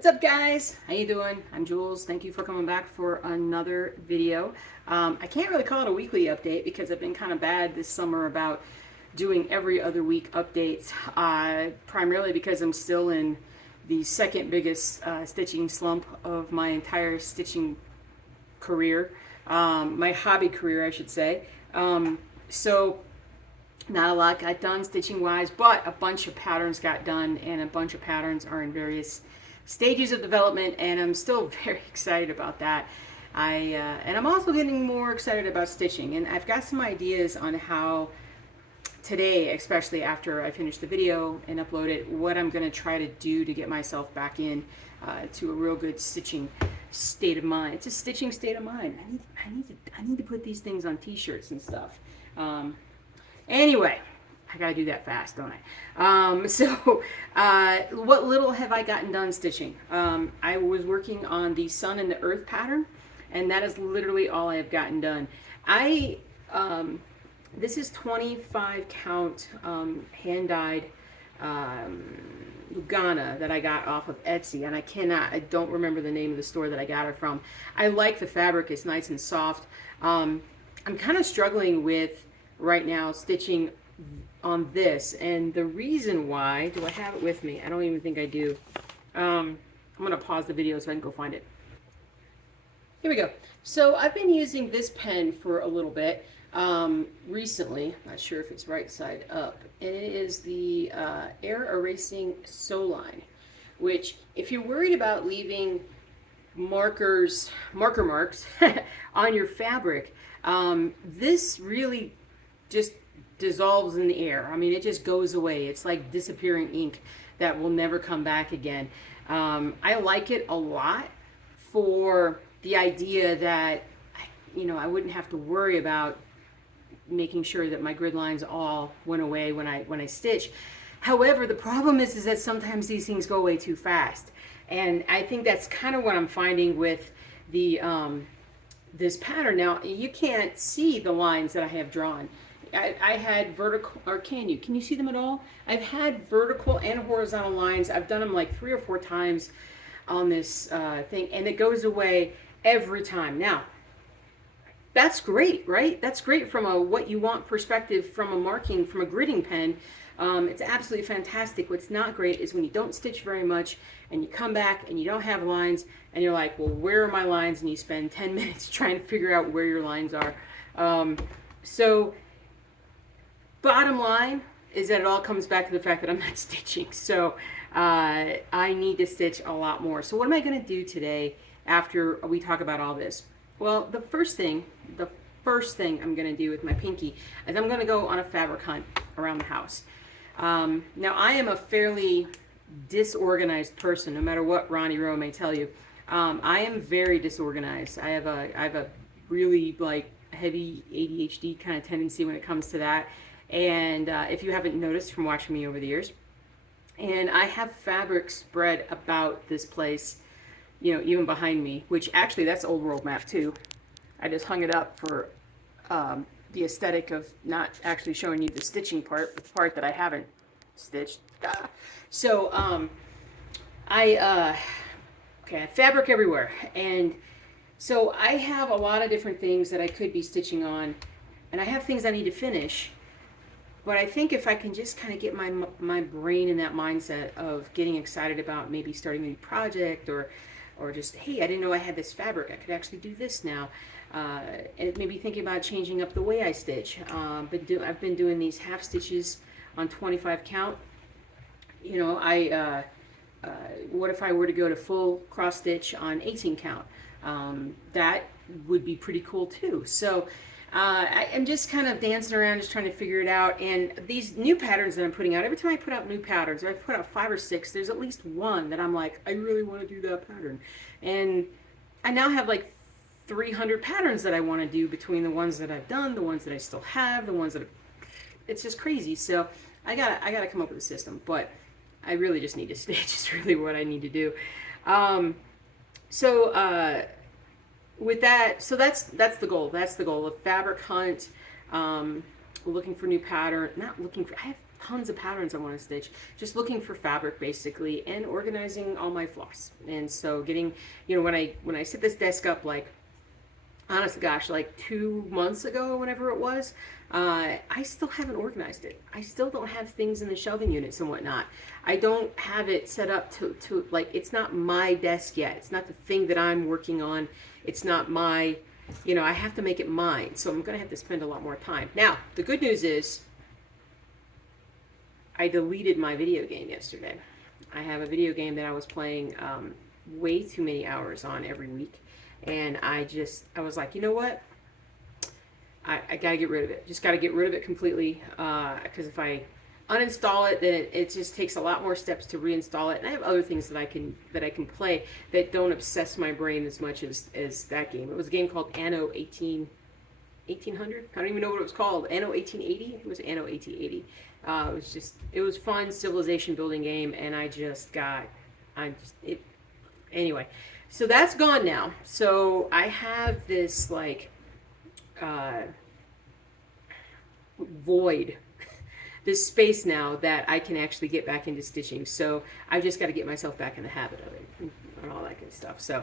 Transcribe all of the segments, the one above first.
What's up, guys? How you doing? I'm Jules. Thank you for coming back for another video. I can't really call it a weekly update because I've been kind of bad this summer about doing every other week updates, primarily because I'm still in the second biggest stitching slump of my entire stitching career, my hobby career, I should say. So not a lot got done stitching wise, but a bunch of patterns got done, and a bunch of patterns are in various stages of development, and I'm still very excited about that. And I'm also getting more excited about stitching, and I've got some ideas on how today, especially after I finish the video and upload it, what I'm going to try to do to get myself back in to a real good stitching state of mind. It's a stitching state of mind. I need to put these things on t-shirts and stuff. Anyway, I gotta do that fast, don't I? What little have I gotten done stitching? I was working on the sun and the earth pattern, and that is literally all I have gotten done. This is 25 count hand-dyed Lugana that I got off of Etsy, and I don't remember the name of the store that I got it from. I like the fabric, it's nice and soft. I'm kind of struggling with right now stitching on this, and the reason why, do I have it with me? I don't even think I do. I'm gonna pause the video so I can go find it. Here we go. So I've been using this pen for a little bit recently. Not sure if it's right side up, and it is the Air Erasing Soline, which, if you're worried about leaving marker marks on your fabric, this really just dissolves in the air. I mean, it just goes away. It's like disappearing ink that will never come back again. I like it a lot for the idea that, I wouldn't have to worry about making sure that my grid lines all went away when I stitch. However, the problem is that sometimes these things go away too fast, and I think that's kind of what I'm finding with the this pattern. Now, you can't see the lines that I have drawn. I had vertical, or can you see them at all? I've had vertical and horizontal lines. I've done them like 3 or 4 times on this thing, and it goes away every time. Now, that's great, right? That's great from a what you want perspective, from a gridding pen. It's absolutely fantastic. What's not great is when you don't stitch very much and you come back and you don't have lines, and you're like, well, where are my lines? And you spend 10 minutes trying to figure out where your lines are. So bottom line is that it all comes back to the fact that I'm not stitching. So I need to stitch a lot more. So what am I going to do today after we talk about all this? Well, the first thing I'm going to do with my pinky is I'm going to go on a fabric hunt around the house. Now, I am a fairly disorganized person, no matter what Ronnie, Rowe may tell you. I am very disorganized. I have a really like heavy ADHD kind of tendency when it comes to that. And if you haven't noticed from watching me over the years, and I have fabric spread about this place, even behind me, which actually that's old world map too. I just hung it up for the aesthetic of not actually showing you the stitching part, but the part that I haven't stitched. So I have fabric everywhere, and so I have a lot of different things that I could be stitching on, and I have things I need to finish. But I think if I can just kind of get my brain in that mindset of getting excited about maybe starting a new project, or just, hey, I didn't know I had this fabric, I could actually do this now, and maybe thinking about changing up the way I stitch. I've been doing these half stitches on 25 count. What if I were to go to full cross stitch on 18 count? That would be pretty cool too. So I'm just kind of dancing around, just trying to figure it out. And these new patterns that I'm putting out, every time I put out new patterns, or I put out 5 or 6, there's at least one that I'm like, I really want to do that pattern. And I now have like 300 patterns that I want to do, between the ones that I've done, the ones that I still have, the ones that it's just crazy. So I gotta come up with a system, but I really just need to stitch. It's really what I need to do. With that, so that's the goal. That's the goal. A fabric hunt, looking for new pattern. Not looking for. tons of patterns I want to stitch, just looking for fabric basically, and organizing all my floss. And so getting, you know, when I set this desk up, like, honest to gosh, like 2 months ago, whenever it was, I still haven't organized it. I still don't have things in the shelving units and whatnot. I don't have it set up to like, it's not my desk yet. It's not the thing that I'm working on. It's not my, you know, I have to make it mine. So I'm going to have to spend a lot more time. Now, the good news is I deleted my video game yesterday. I have a video game that I was playing way too many hours on every week. And I was like, you know what? I got to get rid of it. Just got to get rid of it completely. Because if I uninstall it, then it just takes a lot more steps to reinstall it. And I have other things that I can play that don't obsess my brain as much as that game. It was a game called Anno 1800. I don't even know what it was called. Anno 1880? It was Anno 1880. It was fun civilization building game. And anyway. So that's gone now. So I have this like void, this space now that I can actually get back into stitching. So I've just got to get myself back in the habit of it and all that good stuff. So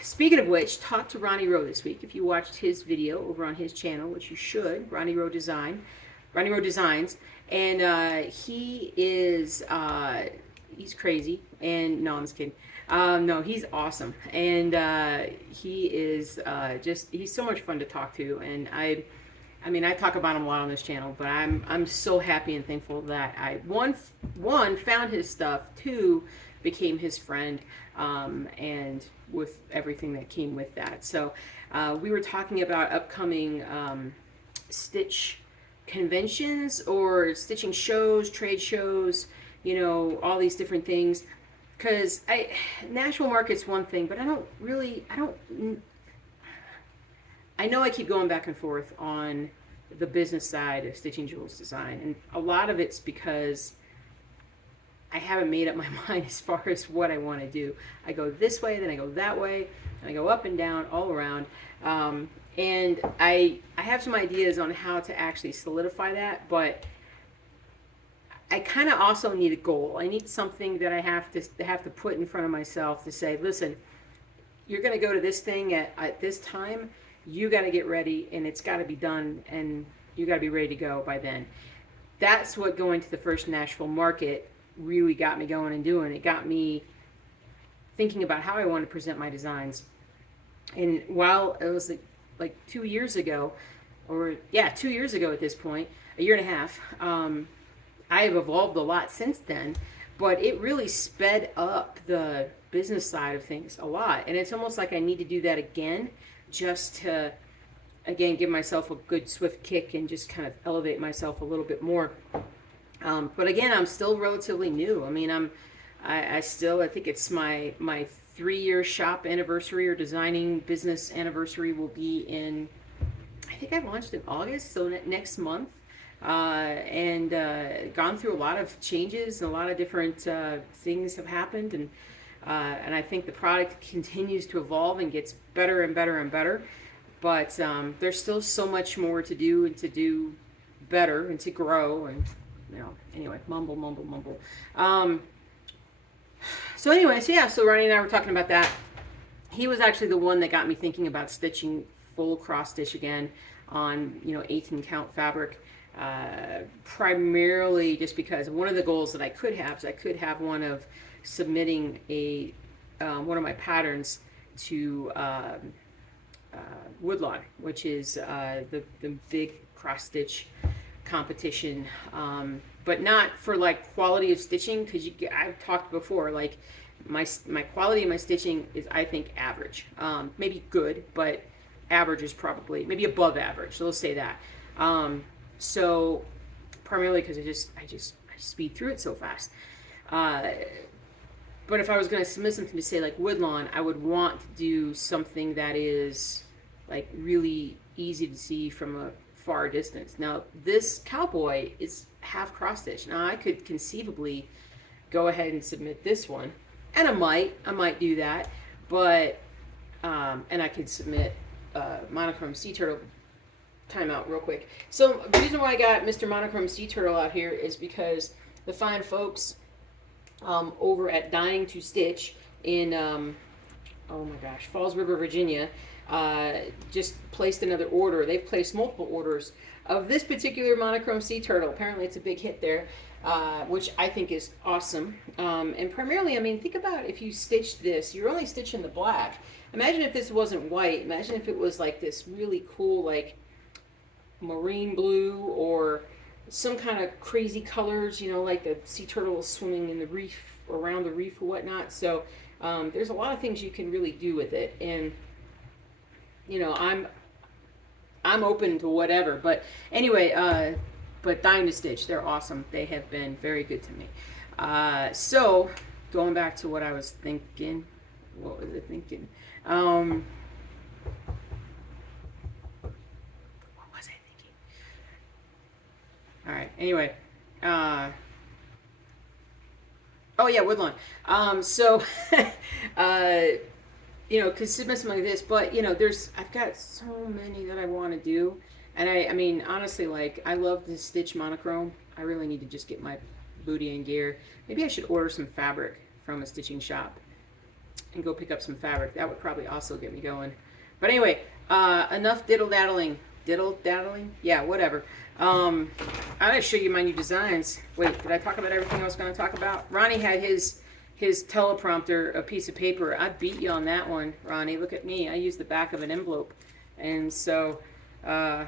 speaking of which, talk to Ronnie Rowe this week. If you watched his video over on his channel, which you should, Ronnie Rowe Designs, and he is he's crazy. And no, I'm just kidding. No, he's awesome, and he is he's so much fun to talk to. And I mean, I talk about him a lot on this channel, but I'm so happy and thankful that I one found his stuff, two became his friend, and with everything that came with that. So we were talking about upcoming stitch conventions or stitching shows, trade shows, you know, all these different things. Because Nashville Market's one thing, but I know I keep going back and forth on the business side of Stitching Jewels Design. And a lot of it's because I haven't made up my mind as far as what I want to do. I go this way, then I go that way, and I go up and down, all around. And I have some ideas on how to actually solidify that, but I kind of also need a goal. I need something that I have to put in front of myself to say, listen, you're going to go to this thing at this time. You got to get ready, and it's got to be done, and you got to be ready to go by then. That's what going to the first Nashville Market really got me going and doing. It got me thinking about how I want to present my designs. And while it was like 2 years ago, or yeah, 2 years ago at this point, a year and a half, I have evolved a lot since then, but it really sped up the business side of things a lot. And it's almost like I need to do that again, just to, again, give myself a good swift kick and just kind of elevate myself a little bit more. But again, I'm still relatively new. I mean, I think it's my 3-year shop anniversary or designing business anniversary will be in, I think I launched in August, so next month. And gone through a lot of changes, and a lot of different things have happened, and I think the product continues to evolve and gets better and better and better. But there's still so much more to do, and to do better, and to grow, and you know. Anyway, mumble. So anyways, yeah. So Ronnie and I were talking about that. He was actually the one that got me thinking about stitching full cross stitch again on 18 count fabric. Primarily just because one of the goals that I could have is I could have one of submitting one of my patterns to Woodlawn, which is the big cross stitch competition, but not for like quality of stitching, because I've talked before, like my quality of my stitching is, I think, average, maybe good, but average is probably maybe above average, so let's say that. So primarily because I just speed through it so fast. But if I was going to submit something to, say, like Woodlawn, I would want to do something that is like really easy to see from a far distance. Now this cowboy is half cross stitch. Now I could conceivably go ahead and submit this one, and I might do that, but and I could submit monochrome sea turtle time out real quick. So the reason why I got Mr. Monochrome Sea Turtle out here is because the fine folks over at Dying to Stitch in, oh my gosh, Falls River, Virginia, just placed another order. They've placed multiple orders of this particular monochrome sea turtle. Apparently it's a big hit there, which I think is awesome. And primarily, I mean, think about if you stitched this, you're only stitching the black. Imagine if this wasn't white. Imagine if it was like this really cool, like marine blue or some kind of crazy colors, you know, like the sea turtle swimming in the reef, around the reef or whatnot. So there's a lot of things you can really do with it. And, you know, I'm open to whatever. But anyway, but Dying to Stitch, they're awesome. They have been very good to me. So going back to what I was thinking, what was I thinking? What was I thinking? All right. Anyway, oh yeah, Woodlawn. So, you know, because something like this, but you know, I've got so many that I want to do, and I mean, honestly, like I love to stitch monochrome. I really need to just get my booty in gear. Maybe I should order some fabric from a stitching shop and go pick up some fabric. That would probably also get me going. But anyway, enough diddle-daddling. Diddle-daddling? Yeah, whatever. I'm going to show you my new designs. Wait, did I talk about everything I was going to talk about? Ronnie had his teleprompter, a piece of paper. I beat you on that one, Ronnie. Look at me. I used the back of an envelope. And so, all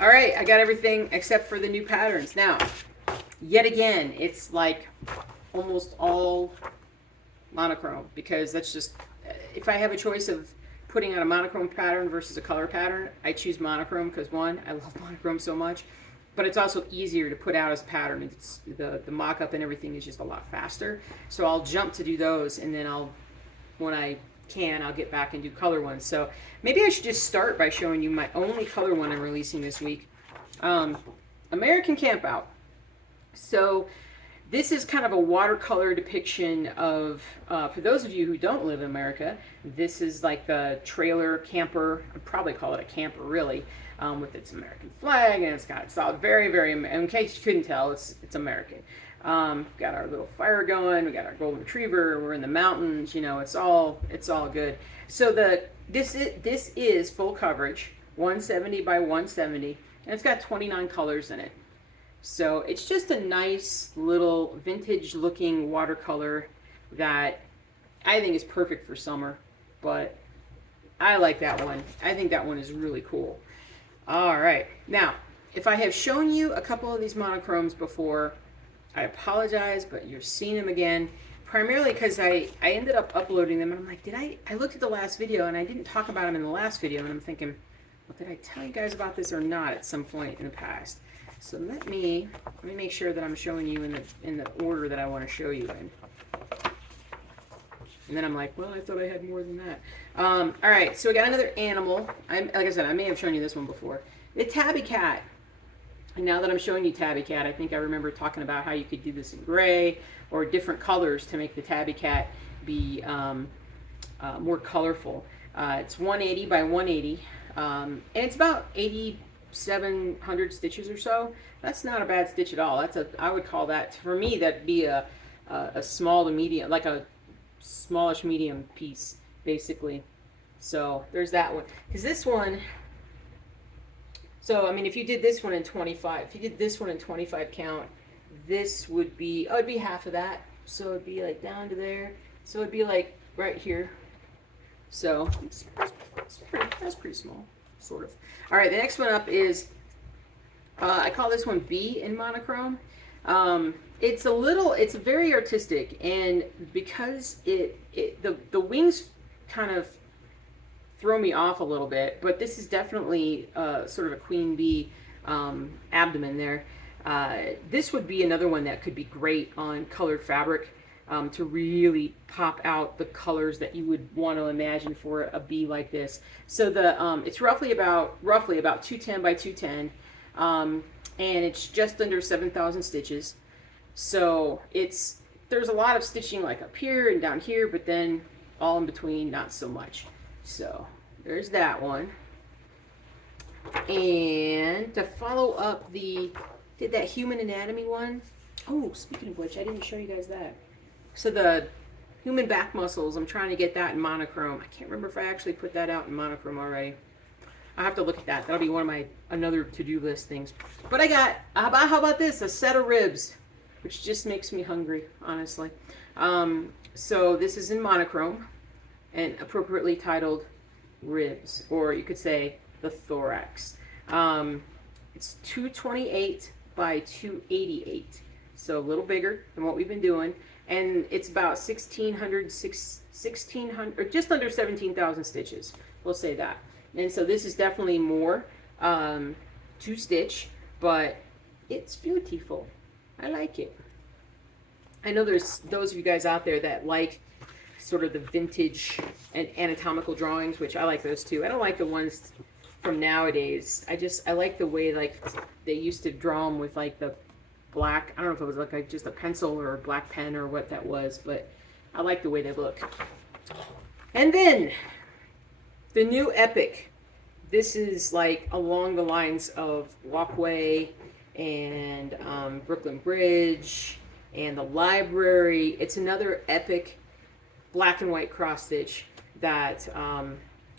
right, I got everything except for the new patterns. Now, yet again, it's like almost all monochrome, because that's just, if I have a choice of putting out a monochrome pattern versus a color pattern, I choose monochrome because one, I love monochrome so much, but it's also easier to put out as a pattern. It's the mock-up and everything is just a lot faster. So I'll jump to do those, and then when I can, I'll get back and do color ones. So maybe I should just start by showing you my only color one I'm releasing this week. American Campout. So this is kind of a watercolor depiction of, for those of you who don't live in America, this is like the trailer camper. I'd probably call it a camper, really, with its American flag, and it's got solid, very, very, in case you couldn't tell, it's American. Got our little fire going, we got our golden retriever, we're in the mountains, you know, it's all good. So this is full coverage, 170 by 170, and it's got 29 colors in it. So it's just a nice little vintage looking watercolor that I think is perfect for summer, but I like that one. I think that one is really cool. All right. Now, if I have shown you a couple of these monochromes before, I apologize, but you're seeing them again, primarily because I ended up uploading them and I'm like, I looked at the last video and I didn't talk about them in the last video, and I'm thinking, well, did I tell you guys about this or not at some point in the past? So let me make sure that I'm showing you in the order that I want to show you in. And then I'm like, well, I thought I had more than that. All right, so we got another animal. Like I said, I may have shown you this one before. The tabby cat. And now that I'm showing you tabby cat, I think I remember talking about how you could do this in gray or different colors to make the tabby cat be more colorful. It's 180 by 180, and it's about 8,700 stitches or so. That's not a bad stitch at all. I would call that, for me, that'd be a small to medium, like a smallish medium piece, basically. So there's that one. Because this one, so I mean, if you did this one in 25, if you did this one in 25 count, this would be, oh, it'd be half of that. So it'd be like down to there. So it'd be like right here. So that's pretty small, sort of. All right, the next one up is, I call this one B in monochrome. It's very artistic, and because the wings kind of throw me off a little bit, but this is definitely sort of a queen bee abdomen there. This would be another one that could be great on colored fabric to really pop out the colors that you would want to imagine for a bee like this. So it's roughly about 210 by 210, and it's just under 7,000 stitches. So there's a lot of stitching like up here and down here, but then all in between, not so much. So there's that one. And to follow up did that human anatomy one. Oh, speaking of which, I didn't show you guys that. So the human back muscles, I'm trying to get that in monochrome. I can't remember if I actually put that out in monochrome already. I'll have to look at that. That'll be one of my another to-do list things. But I got, how about this? A set of ribs, which just makes me hungry, honestly. So this is in monochrome and appropriately titled ribs, or you could say the thorax. It's 228 by 288, so a little bigger than what we've been doing, and it's about 1600 or just under 17,000 stitches. We'll say that. And so this is definitely more to stitch, but it's beautiful. I like it. I know there's those of you guys out there that like sort of the vintage and anatomical drawings, which I like those too. I don't like the ones from nowadays. I like the way like they used to draw them with like the black, I don't know if it was like just a pencil or a black pen or what that was, but I like the way they look. And then the new Epic. This is like along the lines of Walkway and Brooklyn Bridge and the library. It's another Epic black and white cross stitch that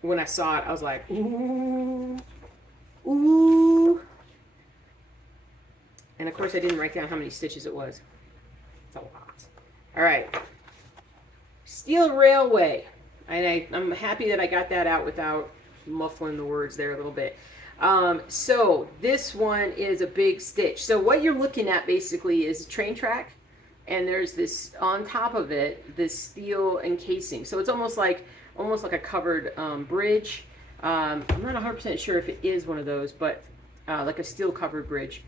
when I saw it, I was like, ooh, ooh. And of course I didn't write down how many stitches it was. It's a lot. All right. Steel Railway. And I'm happy that I got that out without muffling the words there a little bit. So this one is a big stitch. So what you're looking at basically is a train track, and there's this on top of it, this steel encasing. So it's almost like a covered bridge. I'm not 100% sure if it is one of those, but like a steel covered bridge.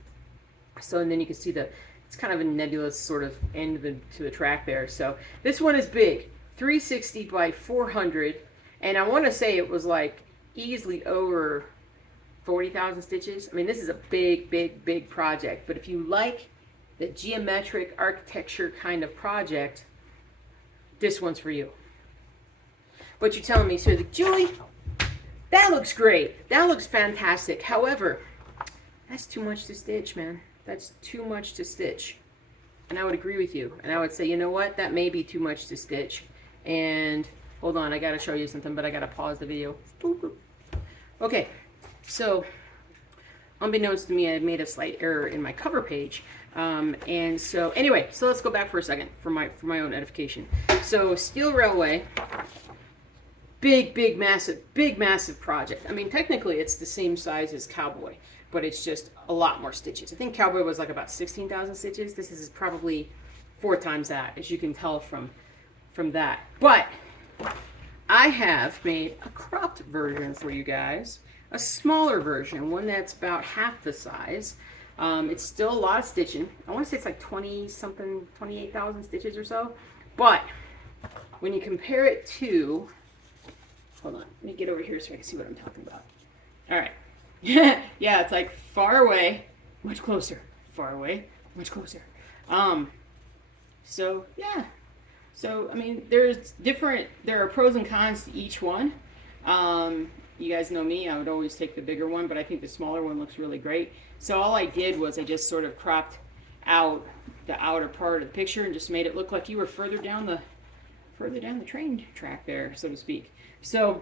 So, and then you can see it's kind of a nebulous sort of end to the track there. So this one is big, 360 by 400, and I want to say it was like easily over 40,000 stitches. I mean, this is a big, big, big project. But if you like the geometric architecture kind of project, this one's for you. But you're telling me, so Julie, that looks great. That looks fantastic. However, that's too much to stitch, man. That's too much to stitch. And I would agree with you. And I would say, you know what? That may be too much to stitch. And hold on, I got to show you something, but I got to pause the video. Okay, so unbeknownst to me, I made a slight error in my cover page. And so anyway, so let's go back for a second for my own edification. So Steel Railway, big, massive project. I mean, technically it's the same size as Cowboy, but it's just a lot more stitches. I think Cowboy was like about 16,000 stitches. This is probably 4 times that, as you can tell from that. But I have made a cropped version for you guys, a smaller version, one that's about half the size. It's still a lot of stitching. I want to say it's like 20-something, 28,000 stitches or so. But when you compare it to, hold on, let me get over here so I can see what I'm talking about. All right. Yeah, it's like far away, much closer. Far away, much closer. So yeah. So, I mean, there are pros and cons to each one. You guys know me, I would always take the bigger one, but I think the smaller one looks really great. So all I did was I just sort of cropped out the outer part of the picture and just made it look like you were further down the train track there, so to speak. So,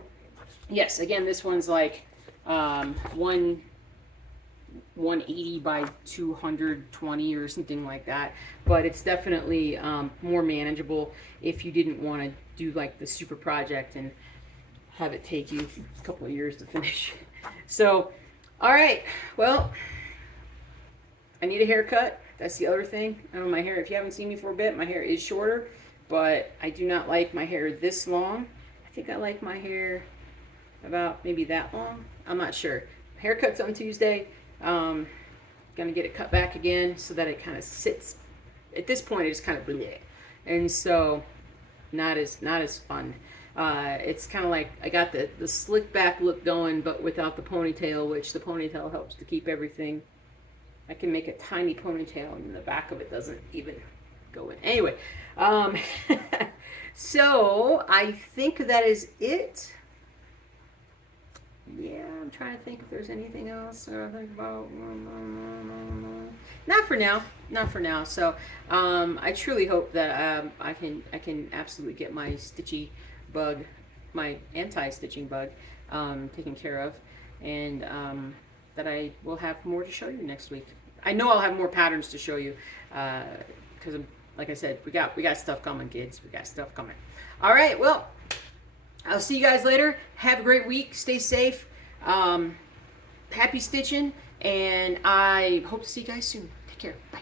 yes, again, this one's like 180 by 220 or something like that, but it's definitely more manageable if you didn't want to do like the super project and have it take you a couple of years to finish. So, all right, well, I need a haircut. That's the other thing. I don't know, my hair, if you haven't seen me for a bit, my hair is shorter, but I do not like my hair this long. I think I like my hair about maybe that long. I'm not sure. Haircut's on Tuesday. Gonna get it cut back again so that it kind of sits. At this point, it's kind of bleh, and so not as fun. It's kind of like I got the slick back look going, but without the ponytail, which the ponytail helps to keep everything. I can make a tiny ponytail, and the back of it doesn't even go in. Anyway, so I think that is it. Yeah, I'm trying to think if there's anything else I think about. Not for now. Not for now. So I truly hope that I can absolutely get my stitchy bug, my anti-stitching bug, taken care of, and that I will have more to show you next week. I know I'll have more patterns to show you because like I said, we got stuff coming, kids. We got stuff coming. All right. Well, I'll see you guys later. Have a great week. Stay safe. Happy stitching, and I hope to see you guys soon. Take care. Bye.